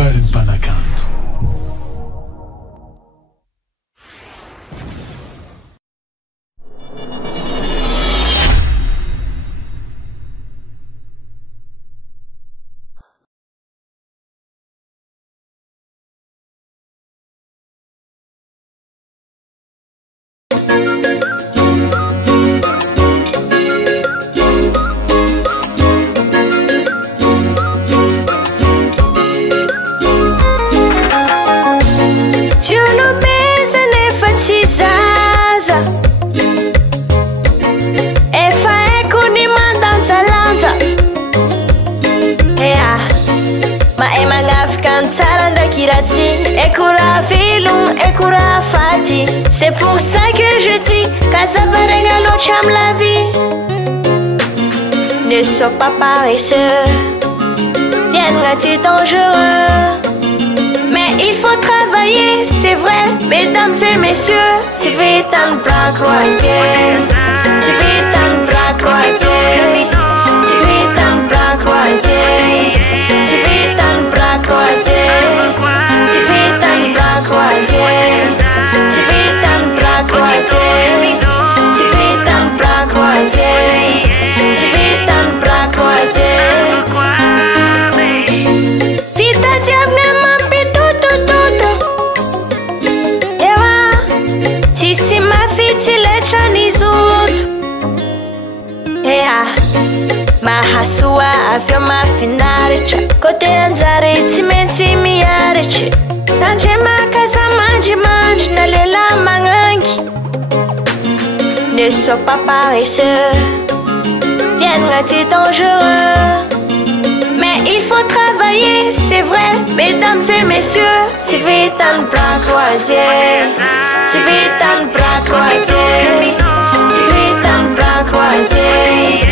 ambarin'ny mpanakanto. C'est pour ça que je dis qu'à ça va régler l'autre chambre la vie. Ne sois pas paresseux, deviendras-tu dangereux. Mais il faut travailler, c'est vrai, mesdames et messieurs. Tu vis dans le bras croisé, tu vis dans le bras croisé, tu vis dans le bras croisé, tu vis dans le bras croisé, tu vis dans le bras croisé. Tu vis dans le bras croisé, tu vis dans le bras croisé, tu vis dans le bras croisé. Vita diable m'appelle tout. Ewa, ti si ma fille ti le chanizut. Ea, ma hasua avio ma finaricha. Kote anzare ti mensi mi ariche. Tanje ma casa mangi na lela mangangi. Ne sois pas paresseux, deviendras-tu dangereux. Mais il faut travailler, c'est vrai, mesdames et messieurs. Tu vis dans le bras croisé, tu vis dans le bras croisé, tu vis dans le bras croisé.